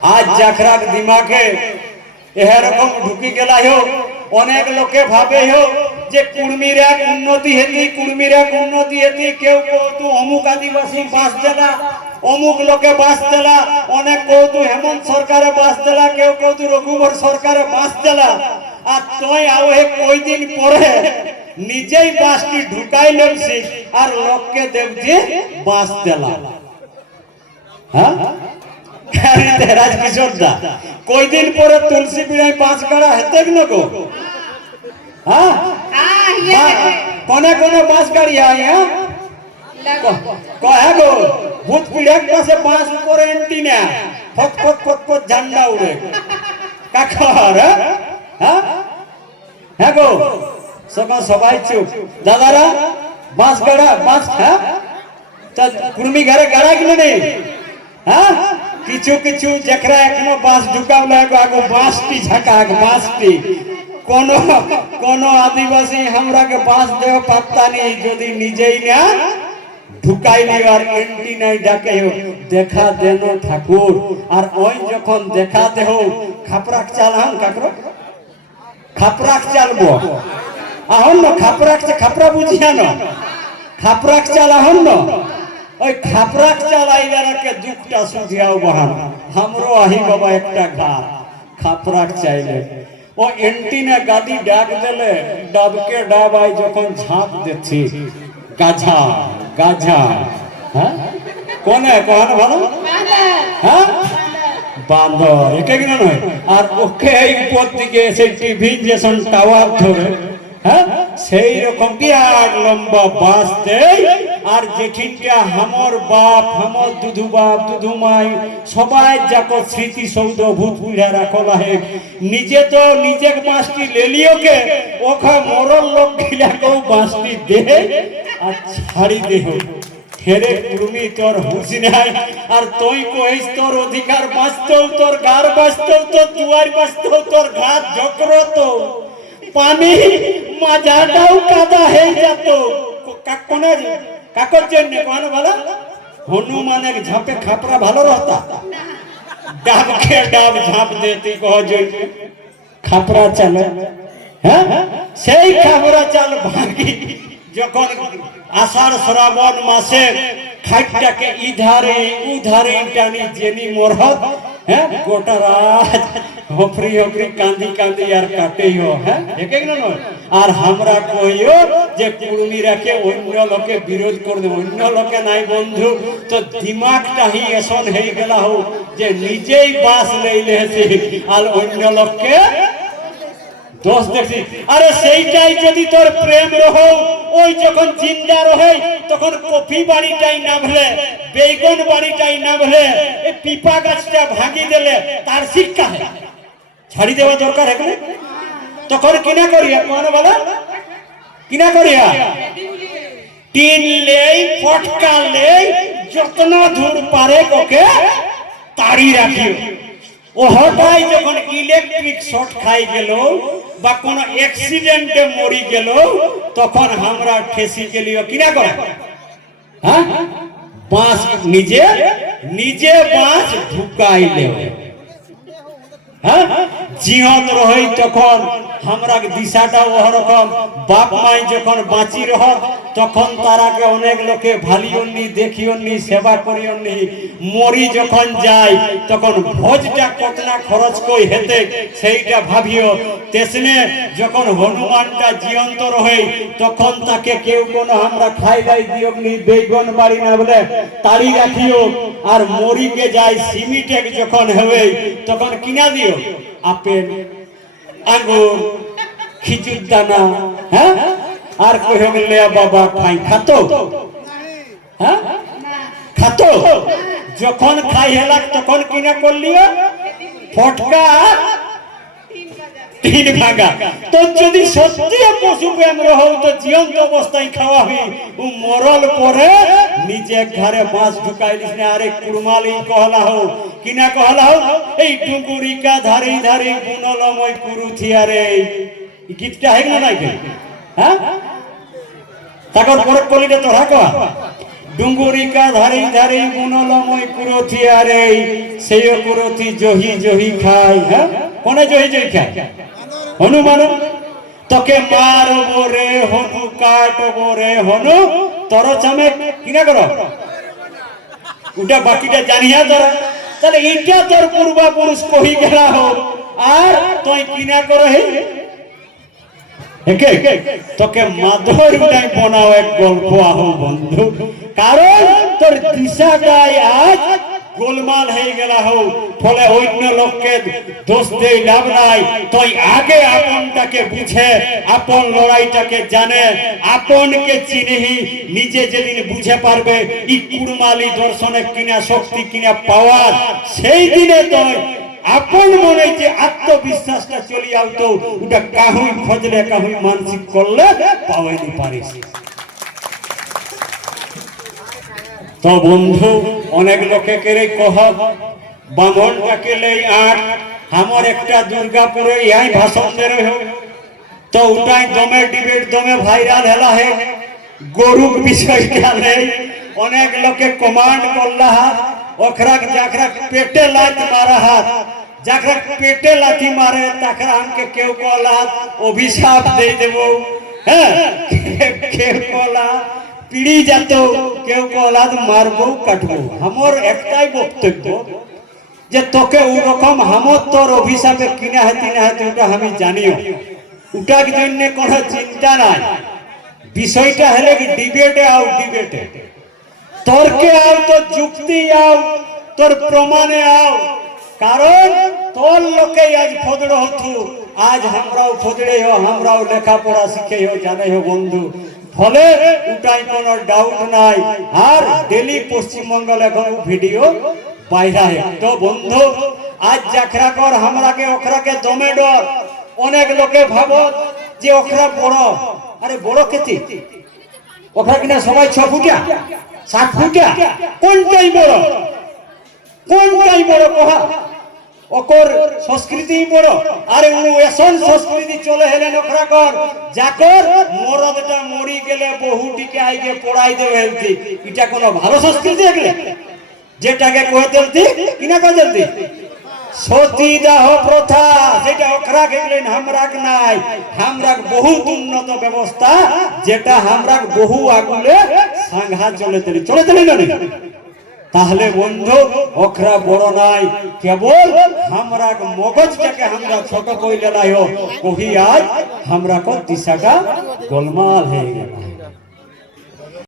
আজ জাখরাক দিমাগে এরকম ঢুকি গেলা অনেক লোকে ভাবে যে কুর্মীর এক উন্নতি হেতি কেউ কৌতু অমুক আদিবাসী বাস দেলা অমুক লোকে বাস দেলা অনেক কৌতু হেমন্ত সরকারে বাস দেলা কেউ কৌতু রঘুবর সরকারে বাস দেলা আর তুই আওহে কয়দিন পরে নিজেই বাসটি ঢুকাই লেছি আর লোককে দেখছি বাস দেলা। হ্যাঁ রাজ কিশোর দা কয়দিন পরে তুলসী পিড়াই পাঁচ গাড়া হেতে না গো। হ্যাঁ কোনে কোনে বাস গাড়ি আয় হ্যাঁ কহে গো ভূত পিড়াক পাশে বাস উপরে এন্টিনা ফট ফট ফট ফট ঝান্ডা উড়ে কাকর। হ্যাঁ হ্যাঁ গো সবাই চুপ দাদারা বাস গাড়া বাস। হ্যাঁ কুর্মী ঘরে গাড়া কিনে নেই। হ্যাঁ কিছু কিছু যেকরা এখনো বাস ঢুকাবলে আগো বাসটি ঝাঁকাক বাসটি কোন আদিবাসী हमराকে বাস দেও পাত্তা নেই যদি নিজেই না ঢুকাইলি আর এন্টি নাই ডাকে দেখা দেন ঠাকুর আর ওই যখন দেখা দেহ খাপরাক চালান কাকর খাপরাক চালবো আহন না খাপরা বুঝিয়া না খাপরাক চাল আহন না ওই খাপরাক চালাইবারকে দুঃখটা সুধিয়াও বহান हमरो আহি বাবা একটা ঘাট খাপরাক চাইলে ও এন্টিনা গাদি ডাক দিলে ডাবকে ডাবাই যখন ঝাঁপ দিচ্ছি গাঝা গাঝা। হ্যাঁ কোনে কোন ভালো হ্যাঁ বান্দর এটা কিনা নয় আর ওকে এই উপর দিকে এসে টিভি যেসন টাওয়ার ধরে হ্যাঁ সেই রকম বিরাট লম্বা বাস দেয় আর যেঠিনটা हमर বাপ हमर দুধু বাপ দুধু মাই সবাই যাকো স্মৃতি সৌধ ভূত বুড়া রাখলা হে নিজে তো নিজে বাসটি লেলিও কে ওখা মরল লোক গিলাকেও বাসটি দে আর ছাড়ি দেহ ফেরে কুর্মী তোর হুঁশি নাই আর তুই কইস তোর অধিকার বাঁচতেও তোর গার বাঁচতেও তোর দুয়ার বাঁচতেও তোর ঘাট ঝকর তো পানি মাজাটাও কাদা হয়ে যেত কোনে কাকর জন্য কোন বলো হনুমানের ঝাপে খাপরা ভালো রহতা ডাবকে ডাব ঝাপ দেতি কহ জন্য খাপরা চালে। হ্যাঁ সেই খাপরা চাল ভাগি যখন আষাঢ় শ্রাবণ মাসে খাইটাকে ইধারে উধারে টানি জেনি মরহত। হ্যাঁ গোটা রাত হফরি হফরি কান্দি কান্দি আর কাটেইও। হ্যাঁ ঠিক না নয় আর আমরা কইও যে কুর্মীরাকে অন্য লোকে বিরোধ করে দেব অন্য লোকে নাই বন্ধু তো দিমাগটা হি এসন হয়ে গেলা হো যে নিজেই বাস লইলে হেছি আর অন্য লোককে দোষ দেখছি। আরে সেইটাই যদি তোর প্রেম রহ ওই যখন জিন্দা রহে তখন কফি বাড়িটাই নামলে বেগুন বাড়িটাই নামলে এই পিপা গাছটা ভাঙি দিলে তার শিক্ষা ছাড়ি দেওয়া দরকার এগুলো তখন কিনা করিয়া কোন বলো কিনা করিয়া টিন লেই ফটকা লেই যত্ন দূর পারে ওকে তাড়ি রাখিও। ও হঠাৎ যখন ইলেকট্রিক শর্ট খাই গেল বা কোন অ্যাক্সিডেন্টে মরি গেল তখন আমরা ঠেসি গেলিও কিনা করে। হ্যাঁ বাঁশ নিজে নিজে বাঁশ ঢুকাইলে। হ্যাঁ জিহত রহই তখন আমরা দিশাটা ওরকম বাপ মাই যখন বাঁচি রহ তখন তারাকে অনেক লোকে ভালিওনি দেখিওনি সেবা করিওনি মরি যখন যায় তখন ভোজটা কতনা খরচ কই হেতে সেইটা ভাবিও। তেসনে যখন হনুমানটা জীবন্ত রহে তখন তাকে কেউ কোনো আমরা খাইলাই দিওনি বেগুন বাড়ি না বলে তাড়ি রাখিও আর মরিকে যায় সিমিটেক যখন হবে তখন কিনা দিও আপেল আঙ্গুর খিচুর দানা। হ্যাঁ আর কই গেলে বাবা খাই খাতো। হ্যাঁ খাতো যখন খাই হেলাক তখন কিনা করলিও ফটকা তিন ভাগা। তো যদি সত্যি পশু প্রেম রহ তো জীবন্ত অবস্থায় খাওয়াবি ও মরল পরে নিজে ঘরে বাঁশ ঢুকাইলিস না। আরে কুরমালি কহলা হো কিনা কহলা হো এই ডুঙ্গুরিকা ধারে ধারে বুনলময় কুরুথিয়া রে গীতটা হেগলো নাই। হ্যাঁ তাকর পরে কলিটা তো রাখা ডুঙ্গুরিকা ধারে ধারে বুনলময় কুরথি আরে সেই কুরথি জহি জহি খায়। হ্যাঁ কোনে জহি জহি খায়? হনুমান তোকে মারব রে হনু, কাটব রে হনু, তর চামে কিনা করো ওটা বাকিটা জানিয়া তোরা। তাহলে এইটা তোর পূর্বাপুরুষ কহি গেলা হোক, আর তুই কিনা করো হে তোকে মাধুর উঠাই বনাও এক গল্প আহ বন্ধু। কারণ তোর দিশাটাই আজ গোলমাল হয়ে গেল হোক, ফলে অন্য লোককে দোষ দেই লাভ নাই। তুই আগে আপনটাকে বুঝে, আপন লড়াইটাকে জানে, আপনকে চিনিহি। নিজে যেদিন বুঝে পারবে ই কুড়মালি দর্শনে কিনা শক্তি কিনা পাওয়ার, সেই দিনে তুই আপন মনে যে আত্মবিশ্বাসটা চলে আউতো, ওটা কাহুই খোঁজলে কাহুই মানসিক করলে পাওয়াইনি পারিস। তো বন্ধু অনেক লোকে কেড়ে কহ বামনটাকে লেই আট আমার একটা দুর্গাপুরে ইয়াই ভাষণ দে হোক, তো ওটাই দমে ডিবেট দমে ভাইরাল হেলা হে। গরুর বিষয়টা নেই, অনেক লোকে কমান্ড করলা হাত, ওখরা যাখরা পেটে লাত মারা হাত, যাখরা পেটে লাথি মারে তাখরা আমাকে কেউ কলা অভিশাপ দিয়ে দেব। হ্যাঁ কেউ কলা পিড়ি যেত, কেউ কলা মারবো কাটবো। আমার একটাই বক্তব্য যে তোকে ওরকম হামত তোর অভিশাপে কিনা হাতি না হাতি ওটা আমি জানিও, ওটার জন্য কোনো চিন্তা নাই। বিষয়টা হলে কি ডিবেটে আও, ডিবেটে তর্কে আও, তোর যুক্তি আও, তোর প্রমাণে আও। কারণ তোর লোকে আজ ফদড় হতু, আজ আমরাও ফদড়ে হো, আমরাও লেখাপড়া শিখে হো, জানে হো বন্ধু। ফলে ওটাই কোনো ডাউট নাই। আর ডেলি পশ্চিমবঙ্গল এখন ভিডিও বাইরা হে। তো বন্ধু আজ যাখরা কর আমরাকে ওখরাকে দমে ডর। অনেক লোকে ভাবো যে ওখরা বড়, আরে বড় কেতি ওখরা কিনা সবাই 6 ফুটিয়া 7 ফুটিয়া, কোনটাই বড়? কোনটাই বড় কহা? ওকর সংস্কৃতি বড়। আরে এসন সংস্কৃতি চলে হেলে নখরা কর যাকর মরদটা মরি গেলে বহুটিকে আইগে পড়াই দেবে হেলতি। এটা কোনো ভালো সংস্কৃতি এগুলো? যেটাকে কয়ে দেলতি কিনা কয়ে দেলতি সতীদাহ প্রথা, যেটা ওখরা গেলেন হামরাক নাই। হামরাক বহুত উন্নত ব্যবস্থা, যেটা হামরাক বহু আগুলে সাংঘা চলে চলে চলে চলে না। তাহলে বন্ধু ওখরা বড় নাই, কেবল আমরা মগজটাকে আমরা ছোট কইলে নাই, কহি আজ আমরা দিশাটা গোলমাল হয়ে গেল।